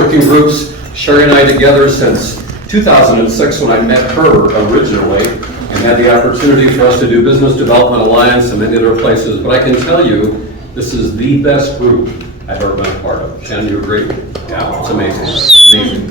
Working groups, Sherry and I together since 2006 when I met her originally and had the opportunity for us to do Business Development Alliance and many other places. But I can tell you, this is the best group I've ever been a part of. Shannon, you agree? Yeah, it's amazing, amazing.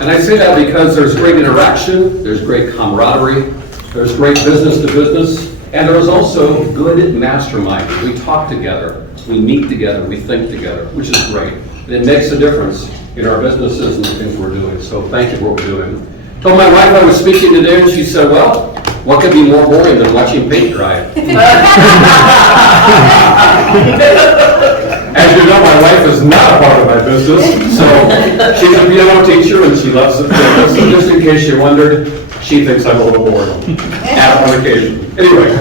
And I say that because there's great interaction, there's great camaraderie, there's great business to business, and there's also good masterminding. We talk together, we meet together, we think together, which is great. And it makes a difference in our businesses and the things we're doing. So thank you for what we're doing. Told my wife I was speaking today and she said, well, what could be more boring than watching paint dry? As you know, my wife is not a part of my business, so she's a piano teacher and she loves the business. So just in case you wondered, she thinks I'm a little bored on occasion. Anyway,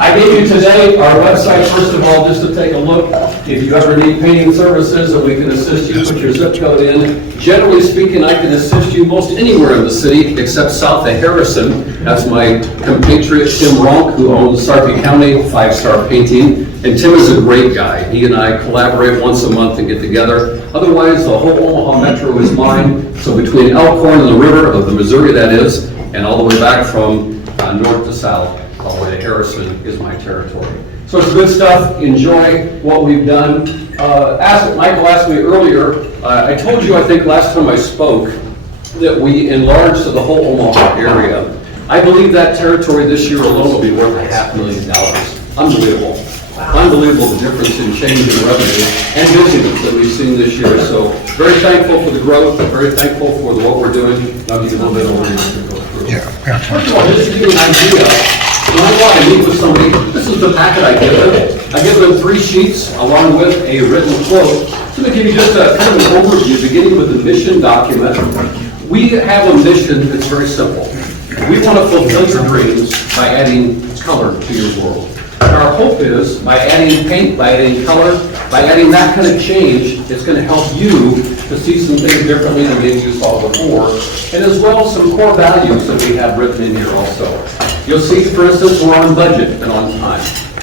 I gave you today our website, first of all, just to take a look. If you ever need painting services and we can assist you, put your zip code in. Generally speaking, I can assist you most anywhere in the city except south of Harrison. That's my compatriot Tim Ronk, who owns Sarpy County 5-Star Painting. And Tim is a great guy. He and I collaborate once a month and get together. Otherwise, the whole Omaha Metro is mine. So between Elkhorn and the river of the Missouri, that is, and all the way back from north to south, all the way to Harrison is my territory. So it's good stuff. Enjoy what we've done. Michael asked me earlier, I told you, I think last time I spoke, that we enlarged to the whole Omaha area. I believe that territory this year alone will be worth $500,000. Unbelievable. Unbelievable the difference in change in revenue and business that we've seen this year. So very thankful for the growth, very thankful for what we're doing. I'll give you a little bit over here to go through. First of all, just to give you an idea, when I go out and meet with somebody, this is the packet I give them. I give them 3 sheets along with a written quote. So to give you just a kind of an overview, beginning with the mission document. We have a mission that's very simple. We want to fulfill your dreams by adding color to your world. And our hope is, by adding paint, by adding color, by adding that kind of change, it's going to help you to see some things differently than maybe you saw before, and as well as some core values that we have written in here also. You'll see, for instance, we're on budget and on time.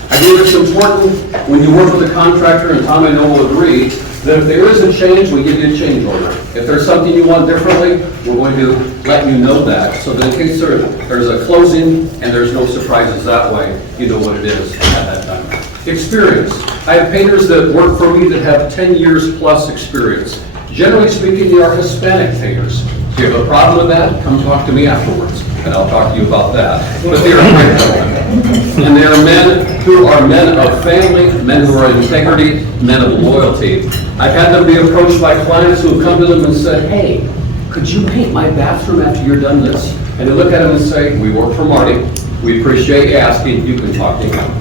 I believe it's important when you work with a contractor, and Tom I know will agree, that if there is a change, we give you a change order. If there's something you want differently, we're going to let you know that, so that in case there's a closing and there's no surprises that way, you know what it is at that time. Experience. I have painters that work for me that have 10 years plus experience. Generally speaking, they are Hispanic painters. If you have a problem with that, come talk to me afterwards, and I'll talk to you about that. But they are great gentlemen. And they are men who are men of family, men who are integrity, men of loyalty. I've had them be approached by clients who have come to them and said, hey, could you paint my bathroom after you're done this? And they look at them and say, we work for Marty. We appreciate you asking. You can talk to him.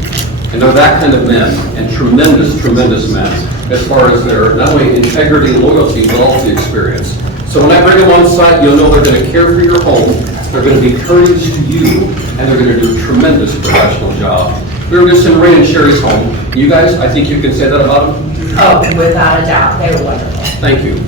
And they're that kind of men, and tremendous, tremendous men, as far as their not only integrity and loyalty, but also experience. So when I bring them on site, you'll know they're going to care for your home, they're going to be courteous to you, and they're going to do a tremendous professional job. We were just in Ray and Sherry's home. You guys, I think you can say that about them? Oh, without a doubt. They were wonderful. Thank you.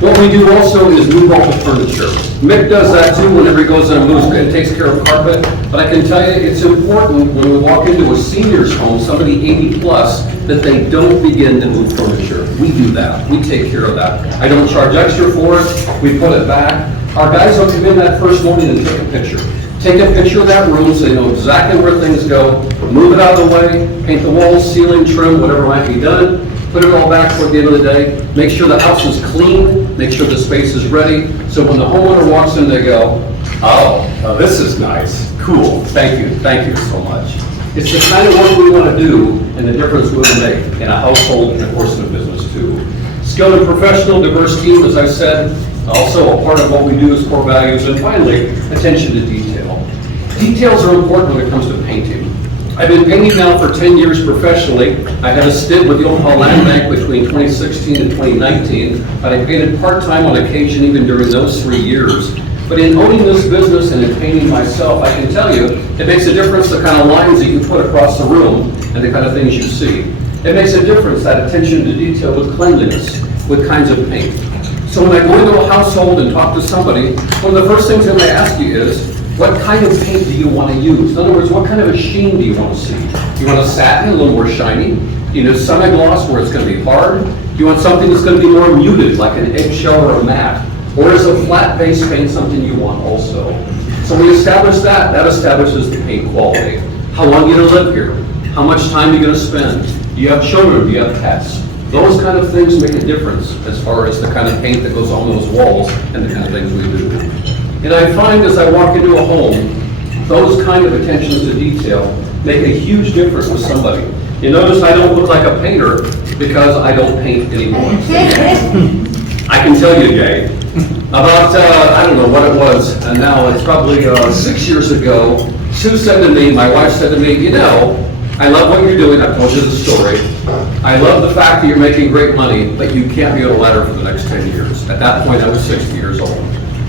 What we do also is move all the furniture. Mick does that too whenever he goes and moves and takes care of carpet. But I can tell you it's important when we walk into a senior's home, somebody 80 plus, that they don't begin to move furniture. We do that. We take care of that. I don't charge extra for it. We put it back. Our guys will come in that first morning and take a picture. Take a picture of that room so they know exactly where things go. Move it out of the way. Paint the walls, ceiling, trim, whatever might be done. Put it all back toward the end of the day. Make sure the house is clean. Make sure the space is ready. So when the homeowner walks in, they go, oh, this is nice. Cool. Thank you so much. It's the kind of work we want to do and the difference we'll make in a household and of course in a business too. Skilled and professional, diverse team, as I said, also a part of what we do is core values. And finally, attention to detail. Details are important when it comes to painting. I've been painting now for 10 years professionally. I had a stint with the Omaha Land Bank between 2016 and 2019, but I painted part-time on occasion even during those 3 years. But in owning this business and in painting myself, I can tell you, it makes a difference the kind of lines that you put across the room and the kind of things you see. It makes a difference, that attention to detail with cleanliness, with kinds of paint. So when I go into a household and talk to somebody, one of the first things that I ask you is, what kind of paint do you want to use? In other words, what kind of a sheen do you want to see? You want a satin, a little more shiny? You know, semi-gloss where it's going to be hard? You want something that's going to be more muted, like an eggshell or a matte? Or is a flat base paint something you want also? So we establish that. That establishes the paint quality. How long are you going to live here? How much time are you going to spend? Do you have children? Do you have pets? Those kind of things make a difference as far as the kind of paint that goes on those walls and the kind of things we do. And I find as I walk into a home, those kind of attentions to detail make a huge difference with somebody. You notice I don't look like a painter because I don't paint anymore. I can tell you, Jay, about, I don't know what it was, and now it's probably 6 years ago, Sue said to me, my wife said to me, you know, I love what you're doing, I've told you the story. I love the fact that you're making great money, but you can't be on a ladder for the next 10 years. At that point, I was 60 years old.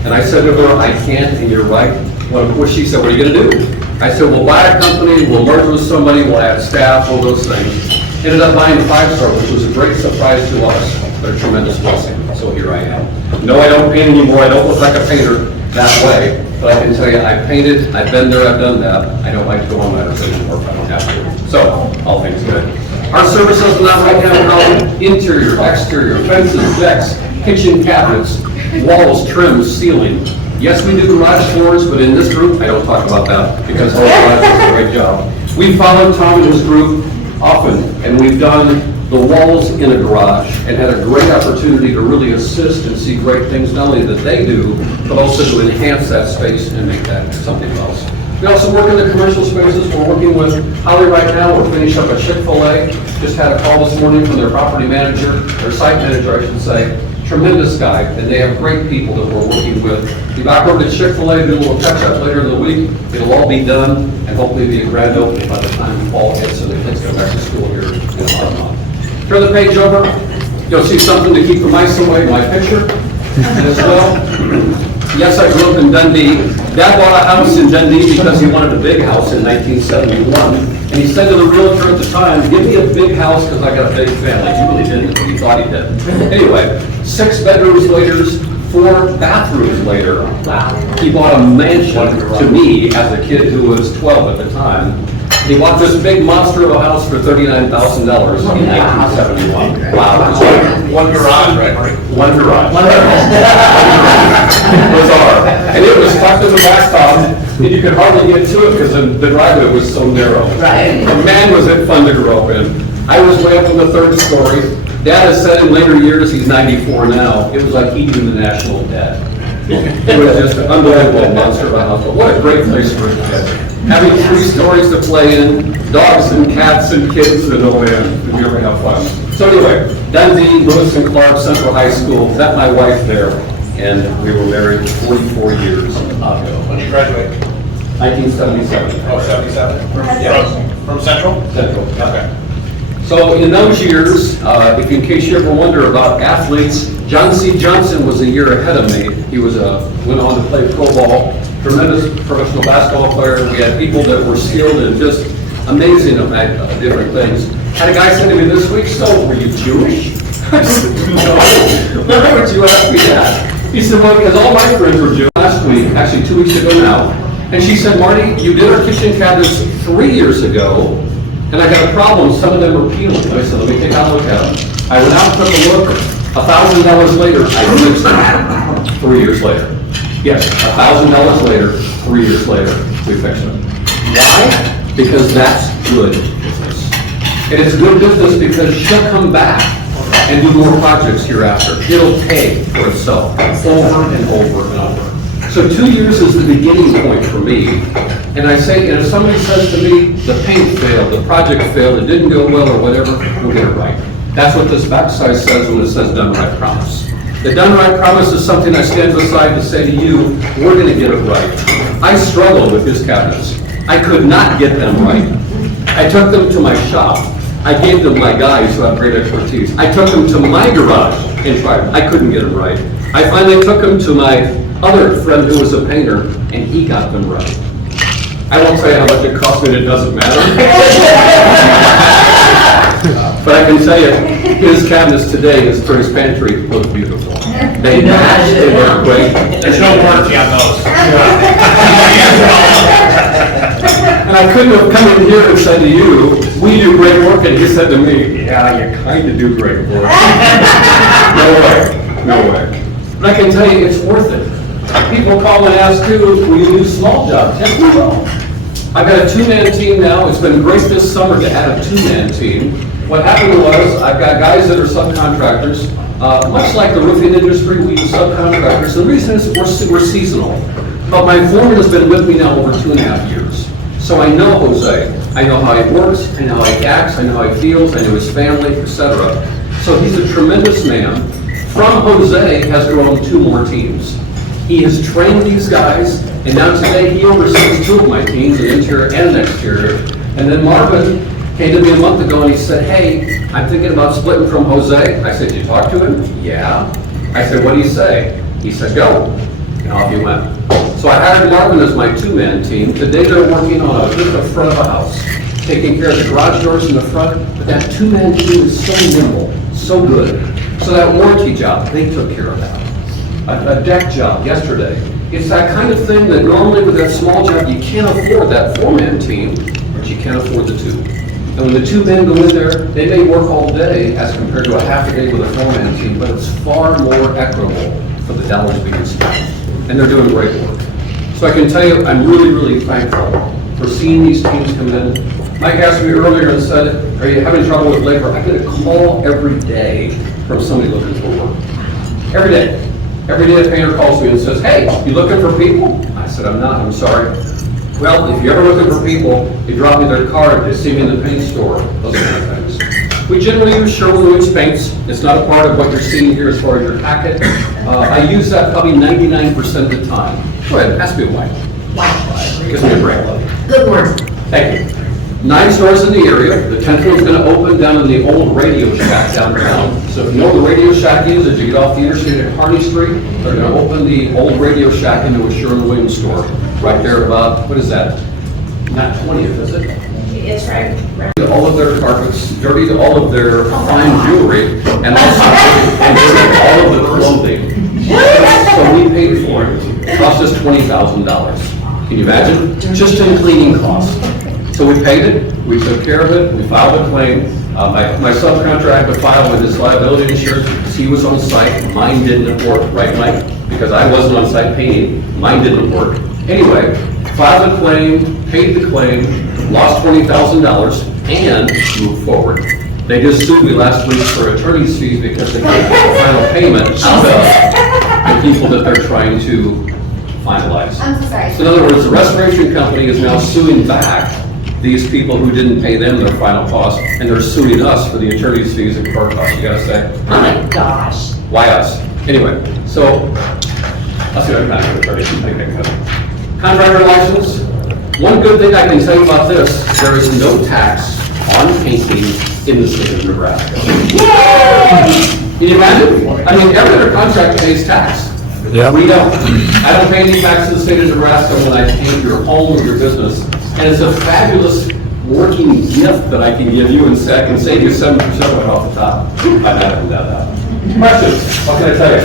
And I said to her, I can't, and you're right. Well, she said, what are you gonna do? I said, we'll buy a company, we'll merge with somebody, we'll add staff, all those things. Ended up buying 5-Star, which was a great surprise to us, but a tremendous blessing. So here I am. No, I don't paint anymore, I don't look like a painter that way, but I can tell you, I've painted, I've been there, I've done that. I don't like to go on ladders anymore if I don't have to. So, all things good. Our services now right now are interior, exterior, fences, decks, kitchen cabinets, walls, trims, ceiling. Yes, we do garage floors, but in this group, I don't talk about that because our garage does a great job. We've followed Tom and his group often, and we've done the walls in a garage and had a great opportunity to really assist and see great things, not only that they do, but also to enhance that space and make that something else. We also work in the commercial spaces. We're working with Holly right now. We're finishing up a Chick-fil-A. Just had a call this morning from their property manager, their site manager, I should say. Tremendous guy, and they have great people that we're working with. Be back over to Chick-fil-A, do a little catch-up later in the week. It'll all be done, and hopefully be a grand opening by the time fall hits and the kids go back to school here in about a month. Turn the page over. You'll see something to keep the mice away, my picture as well. Yes, I grew up in Dundee. Dad bought a house in Dundee because he wanted a big house in 1971. And he said to the realtor at the time, give me a big house because I got a big family. He really didn't, but he thought he did. Anyway, 6 bedrooms later, 4 bathrooms later, he bought a mansion to me as a kid who was 12 at the time. He bought this big monster of a house for $39,000 in 1971. Wow. One garage, right, Marty? One garage. Bizarre. And it was tucked in the blacktop, and you could hardly get to it because the driveway was so narrow. Right. But man, was it fun to grow up in. I was way up in the 3rd story. Dad has said in later years, he's 94 now, it was like eating the national debt. It was just an unbelievable monster of a house. But what a great place for a kid. Having 3 stories to play in, dogs and cats and kids and all that, if you ever have fun. So anyway, Dundee, Lewis and Clark Central High School, met my wife there, and we were married 44 years ago. When did you graduate? 1977. Oh, 77? From Central? Central. Okay. So in those years, if in case you ever wonder about athletes, John C. Johnson was a year ahead of me. He was went on to play pro ball, tremendous professional basketball player. We had people that were skilled in just amazing at different things. Had a guy say to me this week, so were you Jewish? I said, no. Why would you ask me that? He said, well, because all my friends were Jewish. Last week, actually 2 weeks ago now, and she said, Marty, you did our kitchen cabinets 3 years ago, and I got a problem, some of them were peeling. I said, let me take a look at them. I went out and took a look. $1,000 later, I fixed them. 3 years later. Yes, $1,000 later, 3 years later, we fixed them. Why? Because that's good business. And it's good business because she'll come back and do more projects hereafter. It'll pay for itself over and over and over. So 2 years is the beginning point for me. And I say, and if somebody says to me, the paint failed, the project failed, it didn't go well or whatever, we'll get it right. That's what this backside says when it says done right promise. The done right promise is something I stand beside to say to you, we're gonna get it right. I struggled with his cabinets. I could not get them right. I took them to my shop. I gave them my guys who have great expertise. I took them to my garage and tried. I couldn't get them right. I finally took them to my other friend who was a painter, and he got them right. I won't say how much it cost me, and it doesn't matter. But I can tell you, his cabinets today, his pantry, look beautiful. They match, they look great. There's no warranty on those. And I couldn't have come in here and said to you, we do great work, and you said to me, yeah, you kind of do great work. No way. But I can tell you, it's worth it. People call and ask too, will you do small jobs? Yes, we will. I've got a two-man team now. It's been great this summer to add a two-man team. What happened was, I've got guys that are subcontractors. Much like the roofing industry, we use subcontractors. The reason is we're seasonal. But my foreman has been with me now over 2.5 years. So I know Jose. I know how he works, I know how he acts, I know how he feels, I know his family, etc. So he's a tremendous man. From Jose has grown 2 more teams. He has trained these guys, and now today he oversees 2 of my teams, an interior and an exterior. And then Marvin came to me a month ago and he said, hey, I'm thinking about splitting from Jose. I said, you talk to him? Yeah. I said, what do you say? He said, go. And off he went. So I hired Marvin as my 2-man team. Today they're working on just the front of a house, taking care of the garage doors in the front, but that 2-man team is so nimble, so good. So that warranty job, they took care of that. A deck job yesterday. It's that kind of thing that normally with that small job, you can't afford that 4-man team, but you can't afford the 2. And when the 2 men go in there, they may work all day as compared to a half a day with a 4-man team, but it's far more equitable for the dollars being spent. And they're doing great work. So I can tell you, I'm really, really thankful for seeing these teams come in. Mike asked me earlier and said, are you having trouble with labor? I get a call every day from somebody looking for work. Every day. Every day a painter calls me and says, hey, you looking for people? I said, I'm not, I'm sorry. Well, if you're ever looking for people, you drop me their card, they see me in the paint store, those kind of things. We generally use Sherwin-Williams paints. It's not a part of what you're seeing here as far as your packet. I use that probably 99% of the time. Go ahead, ask me why. Gives me a break. Good work. Thank you. 9 stores in the area. The 10th one's going to open down in the old Radio Shack downtown. So if you know where the Radio Shack is, as you get off the interstate at Harney Street, they're going to open the old Radio Shack into a Sherwin-Williams store. Right there about, what is that? Not 20th, is it? It's right. All of their carpets, dirty to all of their fine jewelry, and also and dirty to all of the clothing. So we paid for it. It cost us $20,000. Can you imagine? Just in cleaning costs. So we paid it, we took care of it, we filed a claim. My subcontractor filed with his liability insurance because he was on site. Mine didn't work, right, Mike? Because I wasn't on site painting, mine didn't work. Anyway, filed a claim, paid the claim, lost $20,000, and moved forward. They just sued me last week for attorney's fees because they gave the final payment out of the people that they're trying to finalize. I'm so sorry. So in other words, the restoration company is now suing back these people who didn't pay them their final cost, and they're suing us for the attorney's fees and court costs. You gotta say, Oh my gosh. why us? Anyway, so I'll see what I can do. Contractor license. One good thing I can tell you about this, there is no tax on painting in the state of Nebraska. Can you imagine? I mean, every other contract pays tax. Yeah. We don't. I don't pay any tax in the state of Nebraska when I paint your home or your business. And it's a fabulous working gift that I can give you and say, I can save you 7% right off the top. I'm not having that out. Questions? What can I tell you?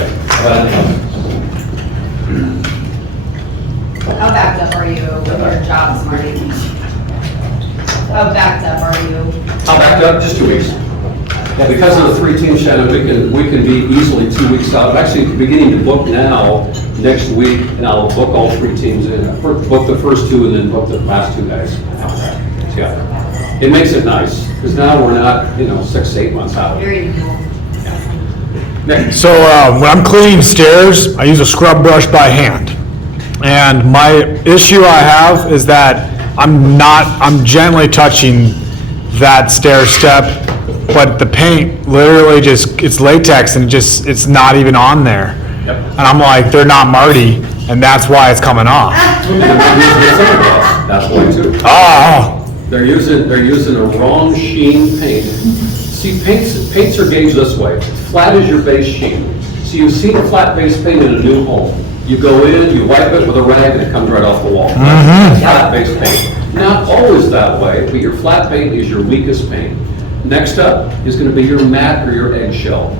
How backed up are you with your jobs, Marty? How backed up are you? How backed up? Just 2 weeks. Yeah, because of the 3 teams, Shannon, we can be easily 2 weeks out. I'm actually beginning to book now next week, and I'll book all 3 teams in. Book the first 2 and then book the last 2 guys. Yeah. It makes it nice, because now we're not, 6 to 8 months out. Very cool. Next. So when I'm cleaning stairs, I use a scrub brush by hand. And my issue I have is that I'm gently touching that stair step, but the paint literally it's latex and it's not even on there. Yep. And I'm like, they're not Marty, and that's why it's coming off. That's why too. Oh, They're using a wrong sheen paint. See, paints are gauged this way. Flat is your base sheen. So you see a flat base paint in a new home. You go in, you wipe it with a rag, and it comes right off the wall. Flat base paint. Not always that way, but your flat paint is your weakest paint. Next up is going to be your matte or your eggshell.